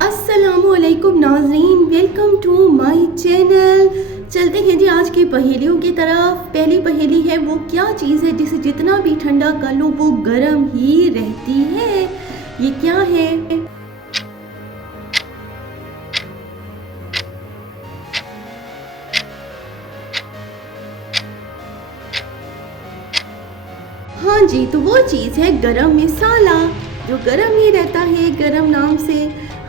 अस्सलामुअलैकुम नाज़रीन, welcome to my channel. चलते हैं जी आज की पहेलियों की तरफ। पहली पहेली है, वो क्या चीज़ है जिसे जितना भी ठंडा कर लो वो गर्म ही रहती है? ये क्या है? हाँ जी, तो वो चीज़ है गरम मसाला, जो गरम ही रहता है गरम नाम से।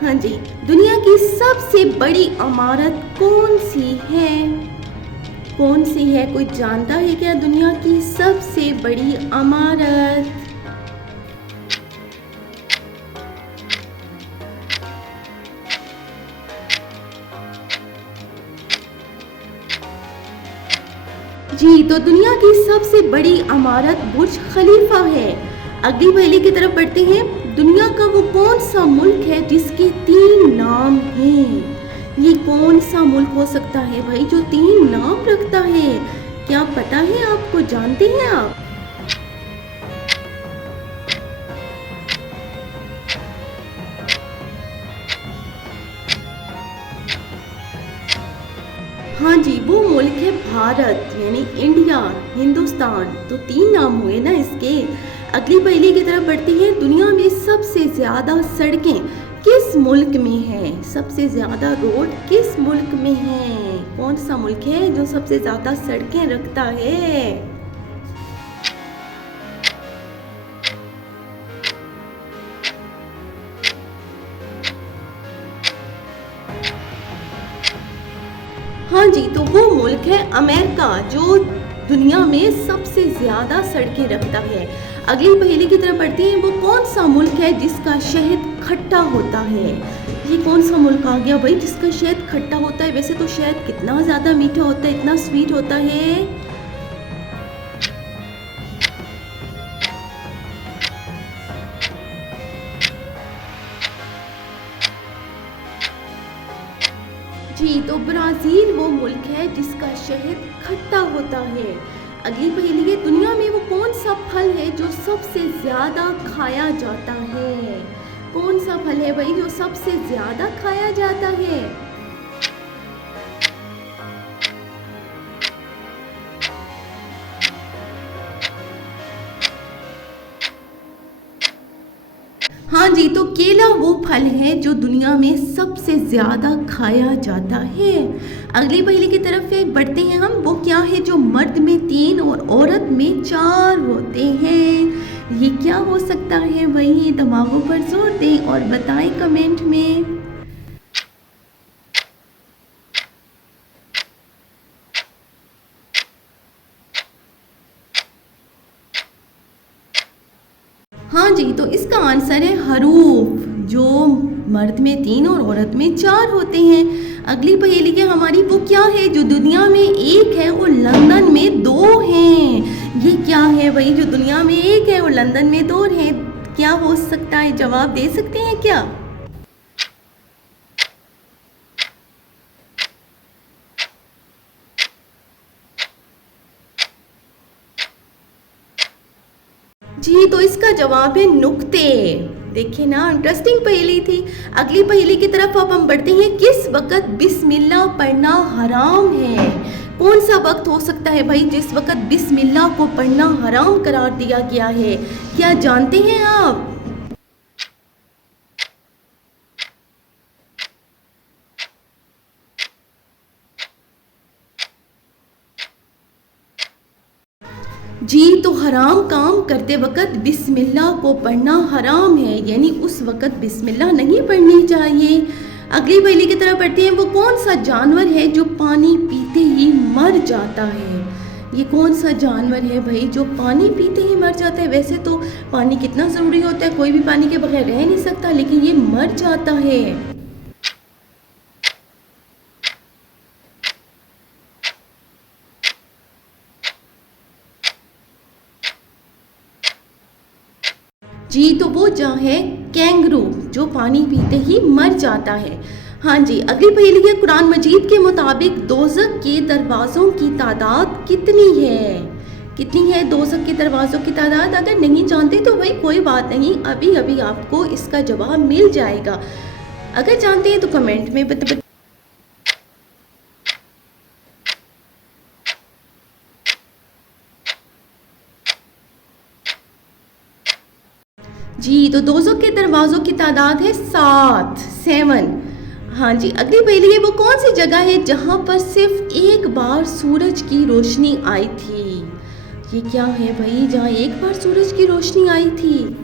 हाँ जी, दुनिया की सबसे बड़ी इमारत कौन सी है? कौन सी है, कोई जानता है क्या दुनिया की सबसे बड़ी इमारत? जी, तो दुनिया की सबसे बड़ी इमारत बुर्ज खलीफा है। अगली पहेली की तरफ बढ़ते हैं। दुनिया का वो कौन सा मुल्क है जिसके 3 नाम हैं? ये कौन सा मुल्क हो सकता है भाई जो 3 नाम रखता है? क्या पता है आपको, जानते हैं आप? हाँ जी, वो मुल्क है भारत, यानी इंडिया, हिंदुस्तान। तो 3 नाम हुए ना इसके। अगली पहेली की तरफ बढ़ती है। दुनिया में सबसे ज्यादा सड़कें किस मुल्क में है? सबसे ज्यादा रोड किस मुल्क में है? कौन सा मुल्क है जो सबसे ज्यादा सड़कें रखता है? हाँ जी, तो वो मुल्क है अमेरिका, जो दुनिया में सबसे ज्यादा सड़कें रखता है। अगली पहेली की तरफ बढ़ती है। वो कौन सा मुल्क है जिसका शहद खट्टा होता है? ये कौन सा मुल्क आ गया भाई जिसका शहद खट्टा होता है? वैसे तो शहद कितना ज्यादा मीठा होता है, इतना स्वीट होता है। जी, तो ब्राजील वो मुल्क है जिसका शहद खट्टा होता है। अगली पहेली है। दुनिया में वो कौन सा फल है जो सबसे ज्यादा खाया जाता है? कौन सा फल है भाई जो सबसे ज्यादा खाया जाता है? हाँ जी, तो केला वो फल है जो दुनिया में सबसे ज्यादा खाया जाता है। अगली पहेली की तरफ बढ़ते हैं हम। वो क्या है जो मर्द में 3 और औरत में 4 होते हैं? ये क्या हो सकता है भाई? दिमागों पर जोर दें और बताएं कमेंट में। हाँ जी, तो इसका आंसर है हरूफ, जो मर्द में 3 और औरत में 4 होते हैं। अगली पहेली के हमारी, वो क्या है जो दुनिया में 1 है और लंदन में 2 हैं? ये क्या है भाई जो दुनिया में 1 है और लंदन में 2 हैं? क्या हो सकता है, जवाब दे सकते हैं क्या? जी, तो इसका जवाब है नुक्ते। देखिए ना, इंटरेस्टिंग पहेली थी। अगली पहेली की तरफ अब हम बढ़ते हैं। किस वक्त बिस्मिल्लाह पढ़ना हराम है? कौन सा वक्त हो सकता है भाई जिस वक्त बिस्मिल्लाह को पढ़ना हराम करार दिया गया है? क्या जानते हैं आप? जी, तो हराम काम करते वक्त बिस्मिल्लाह को पढ़ना हराम है, यानी उस वक्त बिस्मिल्लाह नहीं पढ़नी चाहिए। अगली पहेली की तरफ बढ़ते हैं। वो कौन सा जानवर है जो पानी पीते ही मर जाता है? ये कौन सा जानवर है भाई जो पानी पीते ही मर जाता है? वैसे तो पानी कितना ज़रूरी होता है, कोई भी पानी के बगैर रह नहीं सकता, लेकिन ये मर जाता है। जी, तो वो जो है कैंगरू, जो पानी पीते ही मर जाता है। हाँ जी, अगली पहेली है। कुरान मजीद के मुताबिक दोज़ख के दरवाज़ों की तादाद कितनी है? कितनी है दोज़ख के दरवाज़ों की तादाद? अगर नहीं जानते तो भाई कोई बात नहीं, अभी अभी आपको इसका जवाब मिल जाएगा। अगर जानते हैं तो कमेंट में बता। जी, तो दोजों के दरवाज़ों की तादाद है 7। हाँ जी, अगली पहेली है, वो कौन सी जगह है जहाँ पर सिर्फ एक बार सूरज की रोशनी आई थी? ये क्या है भाई, जहाँ एक बार सूरज की रोशनी आई थी?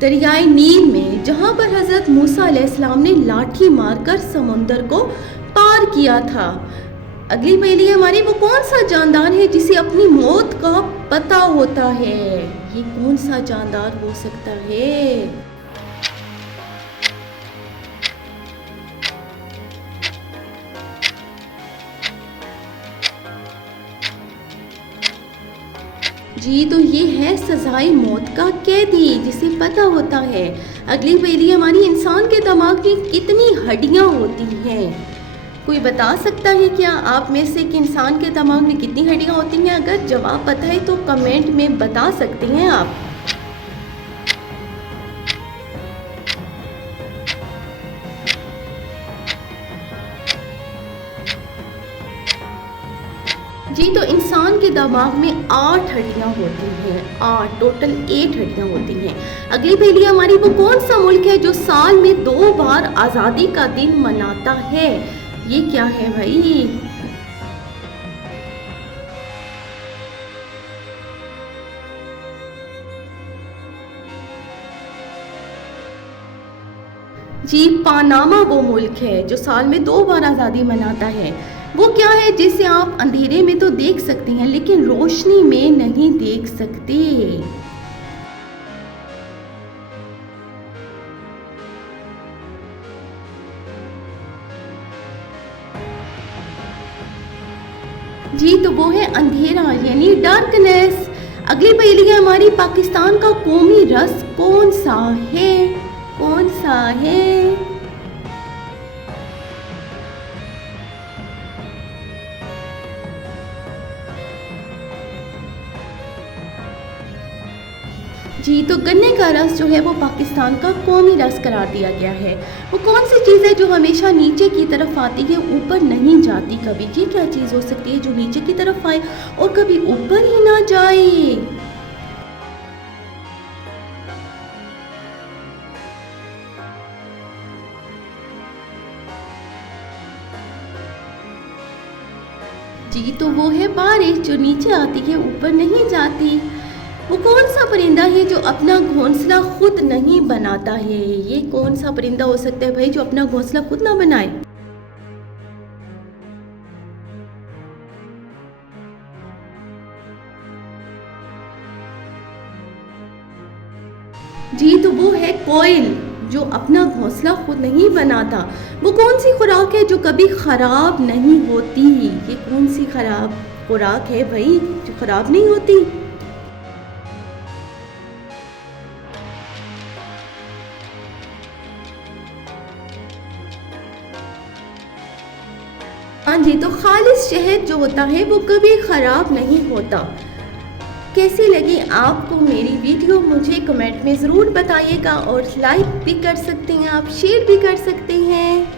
दरियाए नील में, जहाँ पर हज़रत मूसा अलैहिस्सलाम ने लाठी मारकर समुंदर को पार किया था। अगली पहेली है हमारी, वो कौन सा जानदार है जिसे अपनी मौत का पता होता है? ये कौन सा जानदार हो सकता है? जी, तो ये है सजाए मौत का कैदी, जिसे पता होता है। अगली पहेली हमारी, इंसान के दिमाग में कितनी हड्डियां होती हैं? कोई बता सकता है क्या आप में से कि इंसान के दिमाग में कितनी हड्डियां होती हैं? अगर जवाब पता है तो कमेंट में बता सकते हैं आप। जी, तो इंसान के दिमाग में 8 हड्डियां होती हैं, 8 टोटल 8 हड्डियां होती हैं। अगली पहेली हमारी, वो कौन सा मुल्क है जो साल में 2 बार आज़ादी का दिन मनाता है? ये क्या है भाई? जी, पानामा वो मुल्क है जो साल में 2 बार आज़ादी मनाता है। वो क्या है जिसे आप अंधेरे में तो देख सकते हैं लेकिन रोशनी में नहीं देख सकते? जी, तो वो है अंधेरा यानी डार्कनेस। अगली पहेली है हमारी, पाकिस्तान का कौमी रस कौन सा है? कौन सा है? जी, तो गन्ने का रस जो है वो पाकिस्तान का कौमी रस करार दिया गया है। वो कौन सी चीज़ है जो हमेशा नीचे की तरफ आती है, ऊपर नहीं जाती कभी? ये क्या चीज़ हो सकती है जो नीचे की तरफ आए और कभी ऊपर ही ना जाए? जी, तो वो है बारिश, जो नीचे आती है ऊपर नहीं जाती। वो कौन सा परिंदा है जो अपना घोंसला खुद नहीं बनाता है? ये कौन सा परिंदा हो सकता है भाई जो अपना घोंसला खुद ना बनाए? जी, तो वो है कोयल, जो अपना घोंसला खुद नहीं बनाता। वो कौन सी खुराक है जो कभी खराब नहीं होती? ये कौन सी खराब खुराक है भाई जो खराब नहीं होती? हाँ जी, तो खालिस शहद जो होता है वो कभी ख़राब नहीं होता। कैसी लगी आपको मेरी वीडियो, मुझे कमेंट में ज़रूर बताइएगा और लाइक भी कर सकते हैं आप, शेयर भी कर सकते हैं।